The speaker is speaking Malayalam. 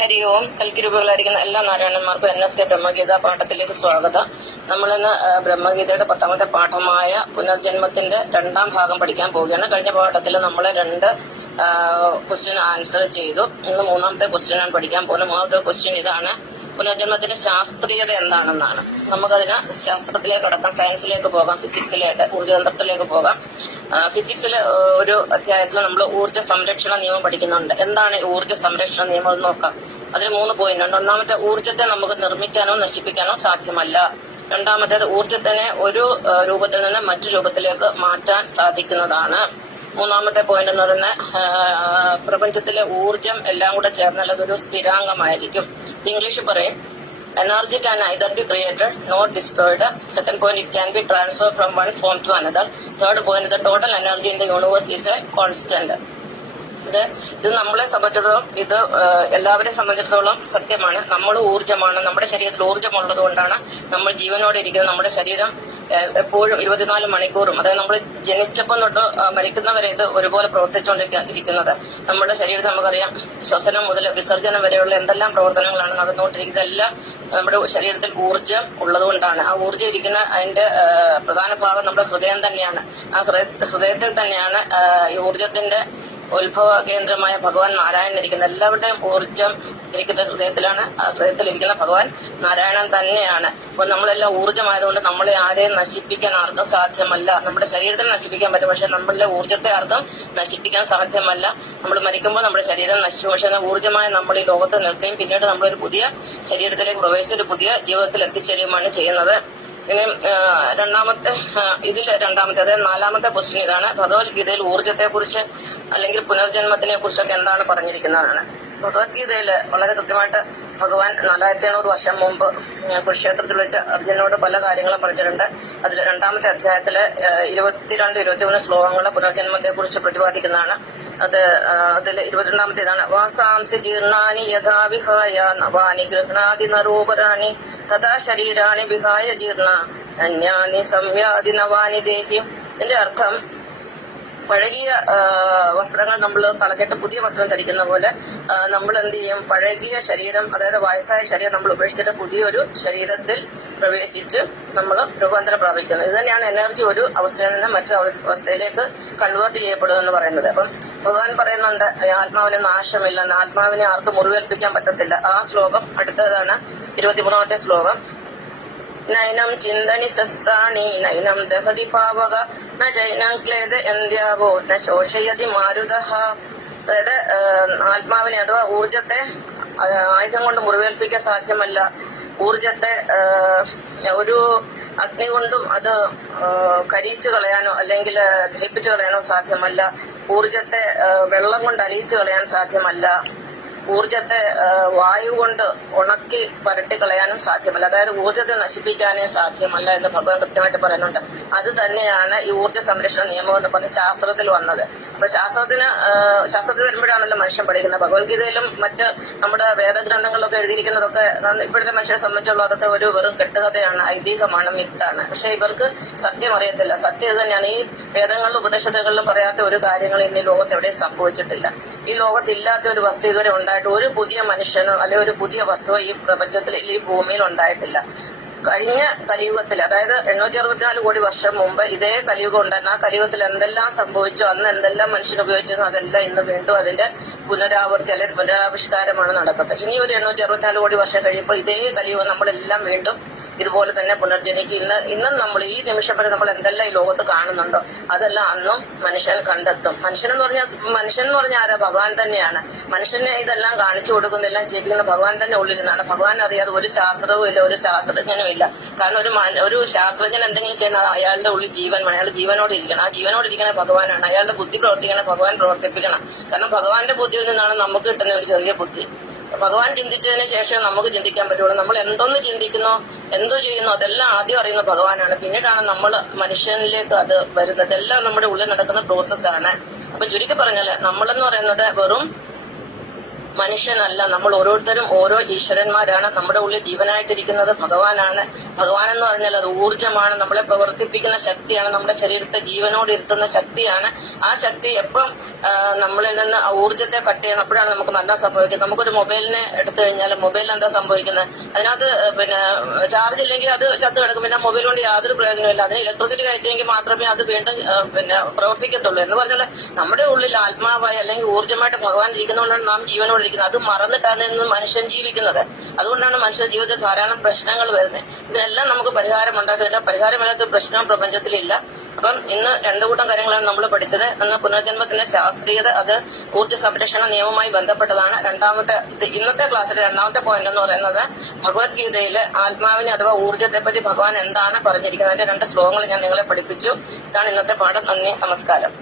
ഹരി ഓം. കൽക്കിരൂപകളായിരിക്കുന്ന എല്ലാ നാരായണന്മാർക്കും NSK ബ്രഹ്മഗീത പാഠത്തിലേക്ക് സ്വാഗതം. നമ്മളിന്ന് ബ്രഹ്മഗീതയുടെ 10ാമത്തെ പാഠമായ പുനർജന്മത്തിന്റെ 2ാം ഭാഗം പഠിക്കാൻ പോവുകയാണ്. കഴിഞ്ഞ പാഠത്തിൽ നമ്മൾ 2 ക്വസ്റ്റ്യൻ ആൻസർ ചെയ്തു. ഇന്ന് 3ാമത്തെ ക്വസ്റ്റ്യൻ ആണ് പഠിക്കാൻ പോകുന്നത്. 3ാമത്തെ ക്വസ്റ്റ്യൻ ഇതാണ്: പുനർജന്മത്തിന്റെ ശാസ്ത്രീയത എന്താണെന്നാണ്. നമുക്കതിന് ശാസ്ത്രത്തിലേക്ക് കടക്കാം, സയൻസിലേക്ക് പോകാം, ഫിസിക്സിലേക്ക്, ഊർജ്ജതന്ത്രത്തിലേക്ക് പോകാം. ഫിസിക്സിൽ ഒരു അധ്യായത്തിൽ നമ്മൾ ഊർജ്ജ സംരക്ഷണ നിയമം പഠിക്കുന്നുണ്ട്. എന്താണ് ഊർജ്ജ സംരക്ഷണ നിയമം എന്ന് നോക്കാം. അതിൽ 3 പോയിന്റ് ഉണ്ട്. ഒന്നാമത്തെ, ഊർജ്ജത്തെ നമുക്ക് നിർമ്മിക്കാനോ നശിപ്പിക്കാനോ സാധ്യമല്ല. രണ്ടാമത്തേത്, ഊർജ്ജത്തിനെ ഒരു രൂപത്തിൽ നിന്ന് മറ്റു രൂപത്തിലേക്ക് മാറ്റാൻ സാധിക്കുന്നതാണ്. മൂന്നാമത്തെ പോയിന്റ് എന്ന് പറയുന്നത്, പ്രപഞ്ചത്തിലെ ഊർജ്ജം എല്ലാം കൂടെ ചേർന്നാൽ അതൊരു സ്ഥിരാംഗമായിരിക്കും. ഇംഗ്ലീഷിൽ പറയും energy can either be created nor destroyed. Second point, it can be transferred from one form to another. Third point, the total energy in the universe is a constant. ഇത് നമ്മളെ സംബന്ധിച്ചിടത്തോളം, ഇത് എല്ലാവരെയും സംബന്ധിച്ചിടത്തോളം സത്യമാണ്. നമ്മൾ ഊർജ്ജമാണ്. നമ്മുടെ ശരീരത്തിൽ ഊർജ്ജമുള്ളത് കൊണ്ടാണ് നമ്മൾ ജീവനോടെ ഇരിക്കുന്നത്. നമ്മുടെ ശരീരം എപ്പോഴും 24 മണിക്കൂറും, അതായത് നമ്മൾ ജനിച്ചപ്പോൾ തൊട്ട് മരിക്കുന്നവരെ ഇത് ഒരുപോലെ പ്രവർത്തിച്ചുകൊണ്ടിരിക്കുന്നത്. നമ്മുടെ ശരീരത്തിൽ നമുക്കറിയാം, ശ്വസനം മുതൽ വിസർജനം വരെയുള്ള എന്തെല്ലാം പ്രവർത്തനങ്ങളാണ് നടന്നുകൊണ്ടിരിക്കുന്നത്. എല്ലാം നമ്മുടെ ശരീരത്തിൽ ഊർജ്ജം ഉള്ളതുകൊണ്ടാണ്. ആ ഊർജ്ജം ഇരിക്കുന്ന അതിന്റെ പ്രധാന ഭാഗം നമ്മുടെ ഹൃദയം തന്നെയാണ്. ആ ഹൃദയത്തിൽ തന്നെയാണ് ഈ ഊർജ്ജത്തിന്റെ ഉത്ഭവ കേന്ദ്രമായ ഭഗവാൻ നാരായണൻ ഇരിക്കുന്നത്. എല്ലാവരുടെയും ഊർജ്ജം ഇരിക്കുന്ന ഹൃദയത്തിലാണ്. ആ ഹൃദയത്തിലിരിക്കുന്ന ഭഗവാൻ നാരായണൻ തന്നെയാണ്. അപ്പൊ നമ്മളെല്ലാം ഊർജ്ജമായതുകൊണ്ട് നമ്മളെ ആരെയും നശിപ്പിക്കാൻ ആർക്കും സാധ്യമല്ല. നമ്മുടെ ശരീരത്തിൽ നശിപ്പിക്കാൻ പറ്റും, പക്ഷെ നമ്മളുടെ ഊർജ്ജത്തെ ആർക്കും നശിപ്പിക്കാൻ സാധ്യമല്ല. നമ്മൾ മരിക്കുമ്പോൾ നമ്മുടെ ശരീരം നശിച്ചു, പക്ഷെ ഊർജ്ജമായ നമ്മൾ ഈ ലോകത്ത് നിൽക്കുകയും പിന്നീട് നമ്മളൊരു പുതിയ ശരീരത്തിലേക്ക് പ്രവേശിച്ച് ഒരു പുതിയ ജീവിതത്തിൽ എത്തിച്ചേരുകയുമാണ് ചെയ്യുന്നത്. ഇനി രണ്ടാമത്തെ അതായത് 4ാമത്തെ ക്വസ്റ്റ്യൻ ഇതാണ്: ഭഗവത്ഗീതയിൽ ഊർജ്ജത്തെ കുറിച്ച് അല്ലെങ്കിൽ പുനർജന്മത്തിനെ കുറിച്ചൊക്കെ എന്താണ് പറഞ്ഞിരിക്കുന്നതാണ്. ഭഗവത്ഗീതയിൽ വളരെ കൃത്യമായിട്ട് ഭഗവാൻ 4500 വർഷം മുമ്പ് കുരുക്ഷേത്രത്തിൽ വെച്ച് അർജുനോട് പല കാര്യങ്ങളും പറഞ്ഞിട്ടുണ്ട്. അതിൽ 2ാമത്തെ അധ്യായത്തില് 22-23 ശ്ലോകങ്ങള് പുനർജന്മത്തെ കുറിച്ച് പ്രതിപാദിക്കുന്നതാണ്. അതിൽ 22ാമത്തെ ഇതാണ്: വാസാംസി ജീർണാനി യഥാ വിഹായ നവാനി ഗൃഹ്ണാതി നരൂപരാണി തഥാ ശരീരാണി വിഹായ ജീർണ അന്യാനി സംയാതി നവാനി ദേഹി. ഇതിന്റെ അർത്ഥം, പഴകിയ വസ്ത്രങ്ങൾ നമ്മൾ കളഞ്ഞിട്ട് പുതിയ വസ്ത്രം ധരിക്കുന്ന പോലെ നമ്മൾ എന്ത് ചെയ്യും? പഴകിയ ശരീരം, അതായത് വയസ്സായ ശരീരം നമ്മൾ ഉപേക്ഷിച്ചിട്ട് പുതിയൊരു ശരീരത്തിൽ പ്രവേശിച്ച് നമ്മൾ രൂപാന്തരം പ്രാപിക്കുന്നത്. ഇത് തന്നെയാണ് എനർജി ഒരു അവസ്ഥയിൽ നിന്ന് മറ്റൊരു അവസ്ഥയിലേക്ക് കൺവേർട്ട് ചെയ്യപ്പെടുമെന്ന് പറയുന്നത്. അപ്പം ഭഗവാൻ പറയുന്നുണ്ട്, ആത്മാവിന് നാശമില്ലെന്ന്, ആത്മാവിനെ ആർക്കും മുറിവേൽപ്പിക്കാൻ പറ്റത്തില്ല. ആ ശ്ലോകം അടുത്തതാണ് 23ാമത്തെ ശ്ലോകം: നൈനം ചിന്തനി ശസ്ത്രാണി നൈനം ദഹതി പാവക ന ജൈനം ക്ലേദ എന്ത്യാവോ ന ശോഷയതി മാരുതഃ. അതായത് ആത്മാവിനെ അഥവാ ഊർജത്തെ ആയുധം കൊണ്ട് മുറിവേൽപ്പിക്കാൻ സാധ്യമല്ല. ഊർജത്തെ ഒരു അഗ്നി കൊണ്ടും അത് കരിയിച്ചു കളയാനോ അല്ലെങ്കിൽ ദഹിപ്പിച്ചു കളയാനോ സാധ്യമല്ല. ഊർജത്തെ വെള്ളം കൊണ്ട് അലിയിച്ചു കളയാൻ സാധ്യമല്ല. ഊർജത്തെ വായു കൊണ്ട് ഉണക്കി പരട്ടി കളയാനും സാധ്യമല്ല. അതായത് ഊർജത്തെ നശിപ്പിക്കാനേ സാധ്യമല്ല എന്ന് ഭഗവാൻ കൃത്യമായിട്ട് പറയുന്നുണ്ട്. അത് തന്നെയാണ് ഈ ഊർജ്ജ സംരക്ഷണ നിയമം എന്ന് പറഞ്ഞ ശാസ്ത്രത്തിൽ വന്നത്. അപ്പൊ ശാസ്ത്രത്തിൽ വരുമ്പോഴാണല്ലോ മനുഷ്യൻ പഠിക്കുന്നത്. ഭഗവത്ഗീതയിലും മറ്റ് നമ്മുടെ വേദഗ്രന്ഥങ്ങളിലൊക്കെ എഴുതിയിരിക്കുന്നതൊക്കെ ഇപ്പോഴത്തെ മനുഷ്യരെ സംബന്ധിച്ചുള്ള അതൊക്കെ ഒരു വെറും കെട്ടുകഥയാണ്, ഐതിഹ്യമാണ്, മിത്താണ്. പക്ഷെ ഇവർക്ക് സത്യം അറിയത്തില്ല. സത്യം ഇത് തന്നെയാണ്. ഈ വേദങ്ങളിലും ഉപനിഷത്തുകളിലും പറയാത്ത ഒരു കാര്യങ്ങൾ ഇന്ന് ഈ ലോകത്ത് എവിടെയും സംഭവിച്ചിട്ടില്ല. ഈ ലോകത്തില്ലാത്ത ഒരു വസ്തു ഇതുവരെ ഉണ്ടായിട്ട് ഒരു പുതിയ മനുഷ്യനോ അല്ലെങ്കിൽ ഒരു പുതിയ വസ്തുവോ ഈ പ്രപഞ്ചത്തിൽ, ഈ ഭൂമിയിൽ ഉണ്ടായിട്ടില്ല. കഴിഞ്ഞ കലിയുഗത്തിൽ, അതായത് 864 കോടി വർഷം മുമ്പ് ഇതേ കലിയുഗം ഉണ്ടായിരുന്നു. ആ കലിയുഗത്തിൽ എന്തെല്ലാം സംഭവിച്ചു, അന്ന് എന്തെല്ലാം മനുഷ്യൻ ഉപയോഗിച്ചിരുന്നു, അതെല്ലാം ഇന്ന് വീണ്ടും അതിന്റെ പുനരാവൃത്തി അല്ലെങ്കിൽ പുനരാവിഷ്കാരമാണ് നടക്കുന്നത്. ഇനി ഒരു 864 കോടി വർഷം കഴിയുമ്പോൾ ഇതേ കലിയുഗം നമ്മളെല്ലാം വീണ്ടും ഇതുപോലെ തന്നെ പുനർജനിക്കും. ഇന്നും നമ്മൾ ഈ നിമിഷം വരെ നമ്മൾ എന്തെല്ലാം ഈ ലോകത്ത് കാണുന്നുണ്ടോ അതെല്ലാം അന്നും മനുഷ്യൻ കണ്ടെത്തും. മനുഷ്യൻ എന്ന് പറഞ്ഞാൽ ആരാ? ഭഗവാൻ തന്നെയാണ്. മനുഷ്യനെ ഇതെല്ലാം കാണിച്ചു കൊടുക്കുന്നെല്ലാം ചെയ്യിപ്പിക്കുന്ന ഭഗവാൻ തന്നെ ഉള്ളിരുന്നാണ്. ഭഗവാൻ അറിയാതെ ഒരു ശാസ്ത്രവും ഇല്ല, ഒരു ശാസ്ത്രജ്ഞനും ഇല്ല. കാരണം ഒരു ശാസ്ത്രജ്ഞൻ എന്തെങ്കിലും ചെയ്യണം, അയാളുടെ ഉള്ളിൽ ജീവൻ വേണം. അയാൾ ജീവനോട് ഇരിക്കണം. ആ ജീവനോട് ഇരിക്കണ ഭഗവാനാണ്. അയാളുടെ ബുദ്ധി പ്രവർത്തിക്കണം, ഭഗവാൻ പ്രവർത്തിപ്പിക്കണം. കാരണം ഭഗവാന്റെ ബുദ്ധിയിൽ നിന്നാണ് നമുക്ക് കിട്ടുന്ന ഒരു ചെറിയ ബുദ്ധി. ഭഗവാൻ ചിന്തിച്ചതിന് ശേഷം നമുക്ക് ചിന്തിക്കാൻ പറ്റുള്ളൂ. നമ്മൾ എന്തൊന്ന് ചിന്തിക്കുന്നോ എന്തോ ചെയ്യുന്നോ അതെല്ലാം ആദ്യം അറിയുന്ന ഭഗവാനാണ്. പിന്നീടാണ് നമ്മൾ മനുഷ്യനിലേക്ക് അത് വരുന്നത്. ഇതെല്ലാം നമ്മുടെ ഉള്ളിൽ നടക്കുന്ന പ്രോസസ്സാണ്. അപ്പൊ ചുരുക്കി പറഞ്ഞാല് നമ്മളെന്ന് പറയുന്നത് വെറും മനുഷ്യനല്ല. നമ്മൾ ഓരോരുത്തരും ഓരോ ഈശ്വരന്മാരാണ്. നമ്മുടെ ഉള്ളിൽ ജീവനായിട്ടിരിക്കുന്നത് ഭഗവാനാണ്. ഭഗവാൻ എന്ന് പറഞ്ഞാൽ അത് ഊർജ്ജമാണ്, നമ്മളെ പ്രവർത്തിപ്പിക്കുന്ന ശക്തിയാണ്, നമ്മുടെ ശരീരത്തെ ജീവനോട് ഇരുത്തുന്ന ശക്തിയാണ്. ആ ശക്തി എപ്പം നമ്മളിൽ നിന്ന് ആ ഊർജ്ജത്തെ കട്ട് ചെയ്യണം, അപ്പോഴാണ് നമുക്ക് മരണം സംഭവിക്കുന്നത്. നമുക്കൊരു മൊബൈലിനെ എടുത്തു കഴിഞ്ഞാൽ മൊബൈലിൽ എന്താ സംഭവിക്കുന്നത്? അതിനകത്ത് ചാർജ് ഇല്ലെങ്കിൽ അത് ചത്തു കിടക്കും. പിന്നെ മൊബൈൽ കൊണ്ട് യാതൊരു പ്രയോജനമില്ല. അതിന് ഇലക്ട്രിസിറ്റി കയറ്റിയെങ്കിൽ മാത്രമേ അത് വീണ്ടും പ്രവർത്തിക്കത്തുള്ളൂ. എന്ന് പറഞ്ഞാൽ നമ്മുടെ ഉള്ളിൽ ആത്മാവായി അല്ലെങ്കിൽ ഊർജ്ജമായിട്ട് ഭഗവാൻ ഇരിക്കുന്നതുകൊണ്ടാണ് നാം ജീവനോട് ഇരിക്കുന്നത്. അത് മറന്നിട്ടാണ് ഇന്ന് മനുഷ്യൻ ജീവിക്കുന്നത്. അതുകൊണ്ടാണ് മനുഷ്യ ജീവിതത്തിൽ ധാരാളം പ്രശ്നങ്ങൾ വരുന്നത്. ഇതിനെല്ലാം നമുക്ക് പരിഹാരം ഉണ്ടാക്കുന്നില്ല. പരിഹാരമില്ലാത്ത പ്രശ്നം പ്രപഞ്ചത്തിലില്ല. അപ്പം ഇന്ന് രണ്ടു കൂട്ടം കാര്യങ്ങളാണ് നമ്മൾ പഠിച്ചത്. ഇന്ന് പുനർജന്മത്തിന്റെ ശാസ്ത്രീയത, അത് ഊർജ്ജ സംരക്ഷണ നിയമവുമായി ബന്ധപ്പെട്ടതാണ്. ഇന്നത്തെ ക്ലാസ്സിലെ രണ്ടാമത്തെ പോയിന്റ് എന്ന് പറയുന്നത് ഭഗവത്ഗീതയിലെ ആത്മാവിനെ അഥവാ ഊർജ്ജത്തെ പറ്റി ഭഗവാൻ എന്താണ് പറഞ്ഞിരിക്കുന്നത്. അതിന്റെ 2 ശ്ലോകങ്ങൾ ഞാൻ നിങ്ങളെ പഠിപ്പിച്ചു. ഇതാണ് ഇന്നത്തെ പാഠം. നന്ദി, നമസ്കാരം.